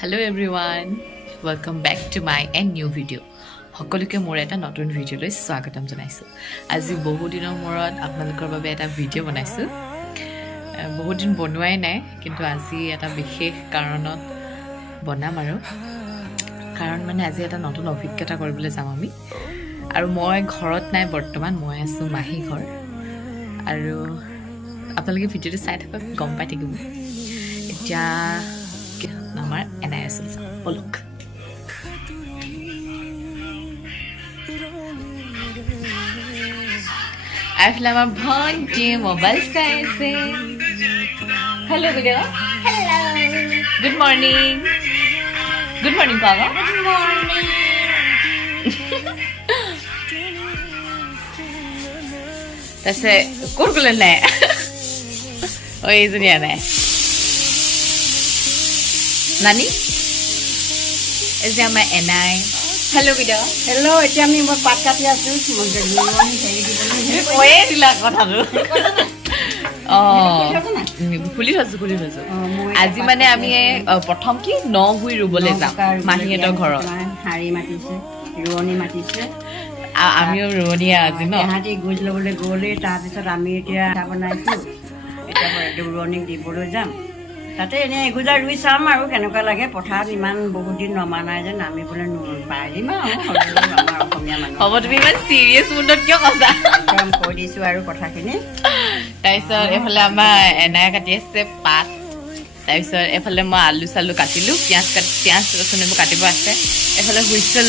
Hello everyone, welcome back to my new video. সকলোকে মোৰ এটা নতুন ভিডিঅ'লৈ স্বাগতম জনাইছো। আজি বহু দিনৰ মূৰত আপোনালোকৰ বাবে এটা ভিডিঅ' বনাইছো। বহু দিন বনোৱাই নাই, কিন্তু আজি এটা বিশেষ কাৰণত বনাম আৰু কাৰণ মানে আজি এটা নতুন অভিজ্ঞতা কৰিবলৈ যাম আমি। আৰু মই ঘৰত নাই বৰ্তমান, মই আছো মাহী ঘৰ। আৰু আপোনালোকে ভিডিঅ'টো চাই থাকক, গম পাই থাকিব। এতিয়া আমাৰ এনাই আছিল বলক। আইফলে আমাৰ ভণ্টি মোবাইল চাই আছে। Hello' video'. Hello', good morning. Good morning পাবা। Good morning. তাৰপিছত ক'ত গ'লে নাই? অ' এইজনী নাই নানি, এই যে আমাৰ এনাই। Hello' video'. হেল্ল', এতিয়া আমি মই পাত কাটি আছো। কৈয়ে দিলা কথাটো। অঁ খুলি থৈছো। আজি মানে আমি প্ৰথম কি নভুই ৰুবলৈ যাম মাহীহঁতৰ ঘৰত। শাৰী মাতিছে, ৰোৱনী মাতিছে, আমিও ৰোৱনীয়ে আজি ন। তাহাঁতি গোজ ল'বলৈ গ'লেই, তাৰপিছত আমি এতিয়া পিঠা বনাইছো। এতিয়া ৰোৱনীক দিবলৈ যাম। তাতে এনেই এগোজা ৰুই চাম আৰু কেনেকুৱা লাগে। পথাৰত ইমান বহুত দিন নমা নাই যে নামিবলৈ পাৰিম আৰু আমাৰ অসমীয়া মানুহ। হ'ব, তুমি ইমান চিৰিয়াছ মুডত কিয় কৈছা? একদম কৈ দিছো আৰু কথাখিনি। তাৰপিছত এইফালে আমাৰ এনাই কাটি আছে পাত। তাৰপিছত এইফালে মই আলু চালু কাটিলোঁ, পিঁয়াজ ৰচুন এইবোৰ কাটিব আছে। এইফালে হুইছেল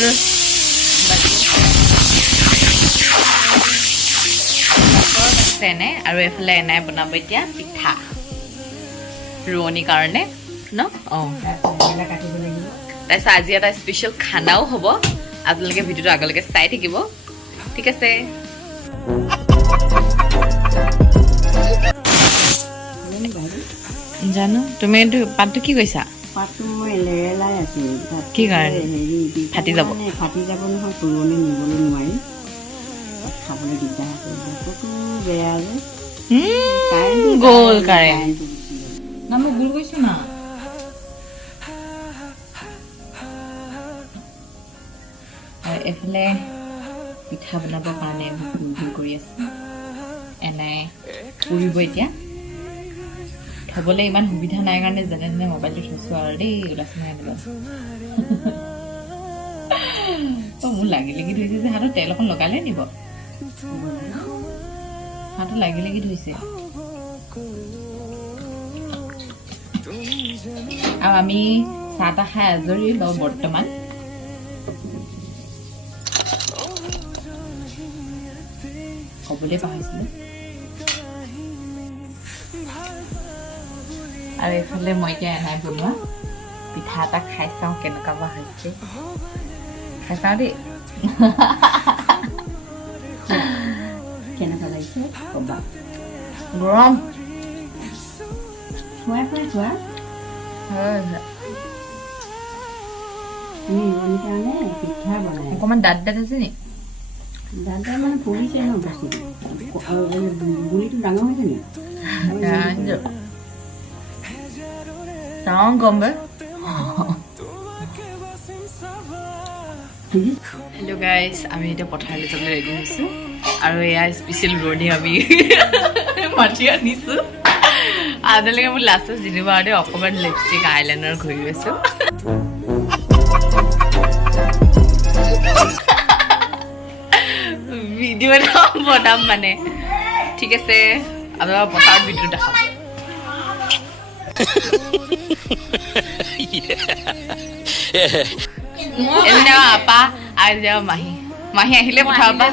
এনাই, আৰু এইফালে এনাই বনাব এতিয়া পিঠা ৰোৱনীৰ কাৰণে ন। অঁ, তাৰপিছত আজি এটা স্পেচিয়েল খানাও হ'ব। আপোনালোকে ভিডিঅ'টো আগলৈকে চাই থাকিব, ঠিক আছে? জানো তুমি পাতটো কি কৈছা? পাতটো মই লেৰেলাই আছো। কি কাৰণে? ফাটি যাব নহয়, পুৰণি নিবলৈ নোৱাৰি, খাবলৈ দিগদাৰ আছে। বতৰটো বেয়া যে, গ'ল কাৰেণ্ট। না মই ভুল কৈছো না। আৰু এইফালে পিঠা বনাবৰ কাৰণে ভুল কৰি আছে এনাই। পুৰিব এতিয়া। থ'বলৈ ইমান সুবিধা নাই কাৰণে যেনে তেনে মোবাইলটো থৈছোঁ আৰু দেই। ওলাইছে নাই দিবা। মোৰ লাগি ধৰিছে যে হাতত তেল অকণ লগালে নিব। হাতত লাগি ধৰিছে। আৰু আমি চাহ তাহ খাই আজৰি বাৰু বৰ্তমান। ক'বলৈ পাহৰিছিলোঁ। আৰু এইফালে মই এতিয়া এনাই বনোৱা পিঠা এটা খাই চাওঁ কেনেকুৱা বা হৈছে। খাই চাওঁ দেই। কেনেকুৱা লাগিছে ক'বা। গৰম। খুৱাই খোৱা। কাৰণে পিঠা বনাই অকণমান দাঁত আছে নি? দাদা মানে পৰিছে ন বস্তুটো, আৰু গুলিটো ডাঙৰ হৈছে নি? গম পাই। হেল্ল' গাইজ, আমি এতিয়া পথাৰলৈ যাবলৈ ৰেডি হৈছোঁ। আৰু এয়া স্পেচিয়েল ৰোৱনী আমি মাতি আনিছোঁ। আপোনালোকে মোৰ লাষ্টত জিনিবাৰতে অকণমান লিপষ্টিক আইলাইনাৰ ঘূৰি গৈছোঁ। ভিডিঅ' এটা বনাম মানে, ঠিক আছে? আপোনালোকৰ পথাৰত ভিডিঅ' দেখাম। আপা আৰু যাওঁ মাহী আহিলে পঠাব পা।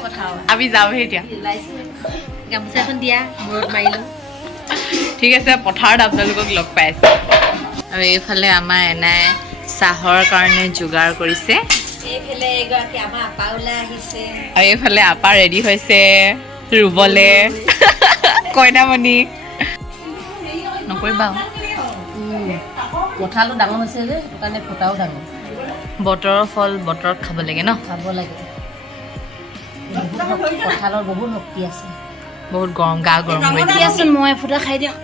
আমি যামহে এতিয়া। গামোচা এখন দিয়া, মূৰত মাৰিলোঁ। ঠিক আছে, পথাৰত আপোনালোকক লগ পাই আছোঁ। আৰু এইফালে আমাৰ এনাই চাহৰ কাৰণে যোগাৰ কৰিছে। আৰু এইফালে আপা ৰেডি হৈছে ৰুবলে। কইনামণি নকৰিবা। কঁঠালটো ডাঙৰ হৈছে যে, সেইটো কাৰণে ফুটাও ডাঙৰ। বতৰৰ ফল বতৰত খাব লাগে ন। খাব লাগে। কঁঠালৰ বহুত শক্তি আছে। বহুত গৰম, গা গৰম কৰি দিয়াচোন, মই ফুটা খাই দিওঁ।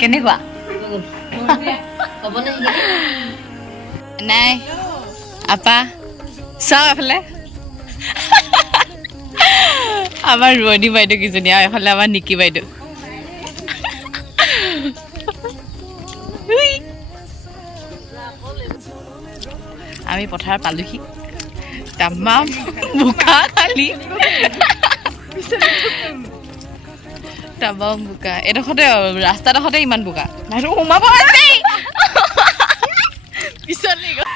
কেনেকুৱা? নাই আপা চাওঁ এফালে আমাৰ ৰোৱনী বাইদেউ কিজনী আৰু এফালে আমাৰ নিকি বাইদেউ আমি পথাৰ পালোহি তামাম বোকা খালি তামাম বোকা এডোখৰতে ৰাস্তাডোখৰতে ইমান বোকা বাইদেউ সোমাব আছে পিছলৈ গ'ল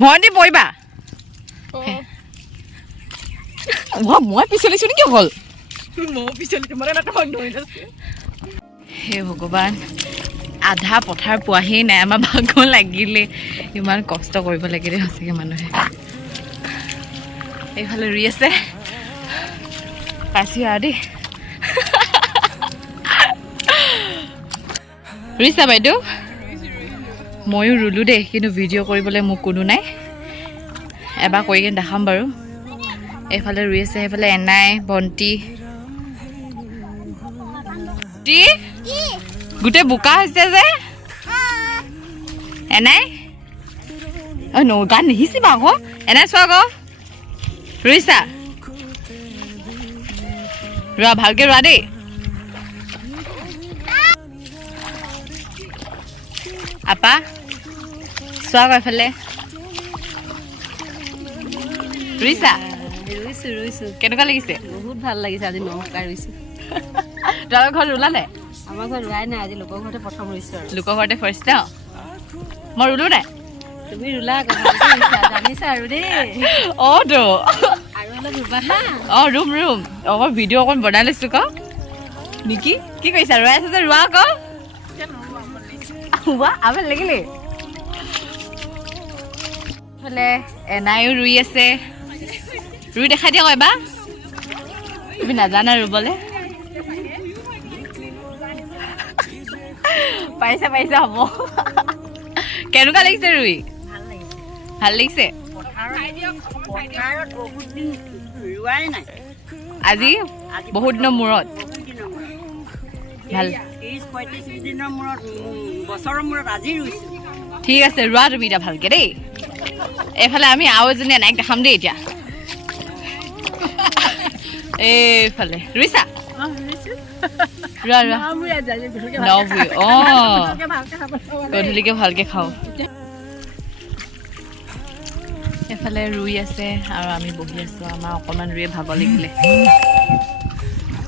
ভণ্টি পৰিবা মই পিছলিছো নেকি অকল হে ভগৱান আধা পথাৰ পোৱাহি নাই আমাৰ ভাগৰ লাগিলে ইমান কষ্ট কৰিব লাগিলে সঁচাকৈ মানুহে এইফালে ৰুই আছে পাইছোঁ আৰু দেই ৰুইছা বাইদেউ ময়ো ৰুলোঁ দেই কিন্তু ভিডিঅ' কৰিবলৈ মোক কোনো নাই এবাৰ কৰি কিনে দেখাম বাৰু এইফালে ৰুই আছে সেইফালে এনাই ভণ্টি গোটেই বোকা হৈছে যে এনাই অ ন গান নিহিচিবা আকৌ এনাই চোৱা আকৌ ৰুইছা ৰোৱা ভালকৈ ৰোৱা দেই আপা চোৱা আকৌ এফালে ৰুইছা ৰুইছোঁ কেনেকুৱা লাগিছে বহুত ভাল লাগিছে আজি নমস্কাৰ ৰুইছোঁ তোমালোকৰ ঘৰত ৰুলালে আমাৰ ঘৰত ৰুৱাই নাই আজি লোকৰ ঘৰতে প্ৰথম ৰুইছোঁ আৰু লোকৰ ঘৰতে ফাৰ্ষ্ট ন মই ৰুলো নাই তুমি ৰুলা আকৌ ভালকৈ ৰুইছা জানিছা আৰু দেই অঁ তো আৰু অলপ ৰুবা হা অঁ ৰুম অকণ ভিডিঅ' অকণ বনাই লৈছোঁ আকৌ নিকি কি কৰিছা ৰুৱাই আছে যে ৰোৱা আকৌ আমাৰ লাগিলে ফালে এনাইও ৰুই আছে ৰুই দেখাই দিয়া আকৌ এবাৰ তুমি নাজানা ৰুবলৈ পাৰিছা হ'ব কেনেকুৱা লাগিছে ৰুই ভাল লাগিছে আজি বহুত দিনৰ মূৰত ভাল ঠিক আছে ৰোৱা তুমি এতিয়া ভালকে দেই এইফালে আমি আৰু এজনী এনাইক দেখাম দেই এতিয়া এইফালে ৰুইছা ৰোৱা নবুই অঁ গধূলিকে ভালকে খাওঁ এইফালে ৰুই আছে আৰু আমি বহি আছোঁ আমাৰ অকণমান ৰুইয়ে ভাগৰ লাগিলে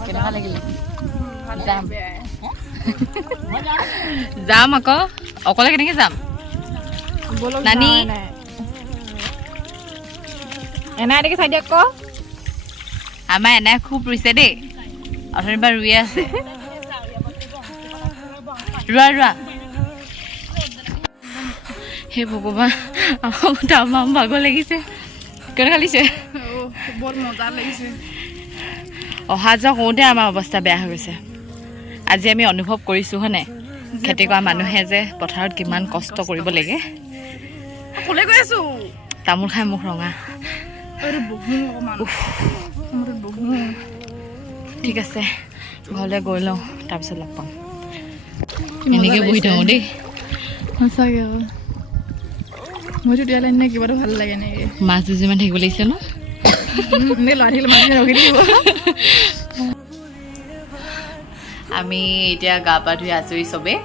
কেনেকুৱা লাগিলে যাম আকৌ অকলে কেনেকৈ যাম নানি এনাই এনেকৈ চাই দিয়ক আকৌ আমাৰ এনাই খুব ৰুইছে দেই অথনিবাৰ ৰুই আছে ৰোৱা হে ভগৱান আমাৰ ভাগৰ লাগিছে কেনেকুৱা লাগিছে বৰ মজা লাগিছে অহা যোৱা কৰোঁতে আমাৰ অৱস্থা বেয়া হৈ গৈছে আজি আমি অনুভৱ কৰিছোঁ হয়নে খেতি কৰা মানুহে যে পথাৰত কিমান কষ্ট কৰিব লাগে তামোল খাই মুখ ৰঙা ঠিক আছে ঘৰলৈ গৈ লওঁ তাৰপিছত লগ পাম এনেকৈ বহি থাকোঁ দেই সঁচাকৈ মইতো দিয়া লাইন কিবাটো ভাল লাগে নেকি মাছ দুজিমান থাকিব লাগিছে ন লৰাই থাকিলে ৰখি থাকিব আমি এতিয়া গা পা ধুই আজৰি চবেই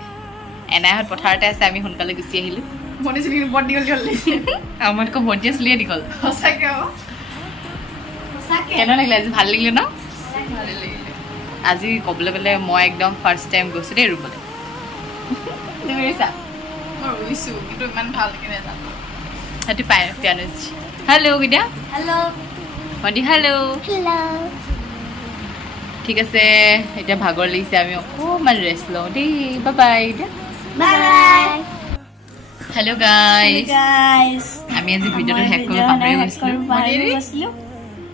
এনাইহঁত পথাৰতে আছে আমি সোনকালে গুচি আহিলোঁ আমাতকৈ ভণ্টিয়ে চুলিয়ে দীঘল কেনেকুৱা লাগিলে আজি ভাল লাগিলে ন আজি ক'বলৈ গ'লে মই একদম ফাৰ্ষ্ট টাইম গৈছোঁ দেই ৰুবলৈ তুমি ৰুইছা মই ৰুইছোঁ কিন্তু ইমান ভালকৈ নাজানো সেইটো পাই পিয়ানো হেল্ল' কেতিয়া ভণ্টি হেল্ল' ঠিক আছে এতিয়া ভাগৰ লাগিছে আমি অকণমান ৰেষ্ট লওঁ দেই বাই এতিয়া হেল্ল' গাইজ আমি আজি ভিডিঅ'টো শেষ কৰিব পাহৰি গৈছিলোঁ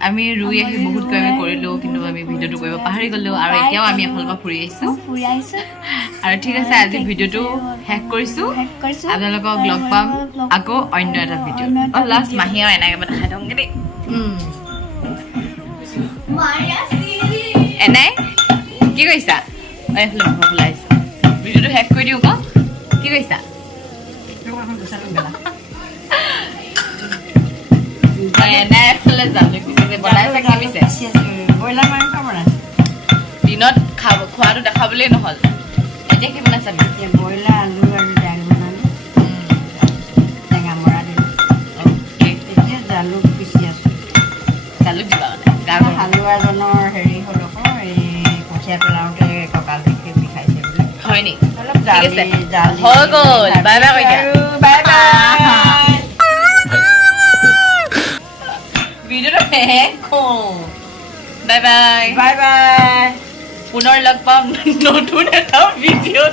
আমি ৰুই আহি বহুত কিবা আমি কৰিলোঁ কিন্তু আমি ভিডিঅ'টো কৰিব পাহৰি গ'লোঁ আৰু এতিয়াও আমি এফালৰ পৰা ফুৰি আহিছোঁ আৰু ঠিক আছে আজি ভিডিঅ'টো শেষ কৰিছোঁ আপোনালোকক লগ পাম আকৌ অন্য এটা ভিডিঅ' লাষ্ট মাহী আৰু এনেকৈ দেখাই থওঁগৈ দেই এনাই কি কৰিছা ওলাইছা ভিডিঅ'টো শেষ কৰি দিওঁ ক কি কৰিছা এনাই এফালে জালুক পিচি বনাইছা কি পিছে ব্ৰইলাৰ মাংস বনাইছোঁ দিনত খোৱাটো দেখাবলেই নহ'ল এতিয়া কি বনাইছা এতিয়া ব্ৰইলাৰ আলু আৰু দাইল বনালোঁ টেঙা মৰা দিলোঁ এতিয়া জালুক পিচি আছোঁ জালুক দিবা মানে হালোৱাজনৰ হেৰি হ'ল আকৌ এই কঠীয়া পেলাওঁতে কঁকাল বিষাইছে বোলে হয় নি অলপ ঠিক আছে জালি হৈ গ'ল বাই বাই কৈ দিয়া বাই বাই ভিডিঅ'টো শেষ কৰোঁ বাই বাই বাই বাই পুনৰ লগ পাম নতুন এটা ভিডিঅ'ত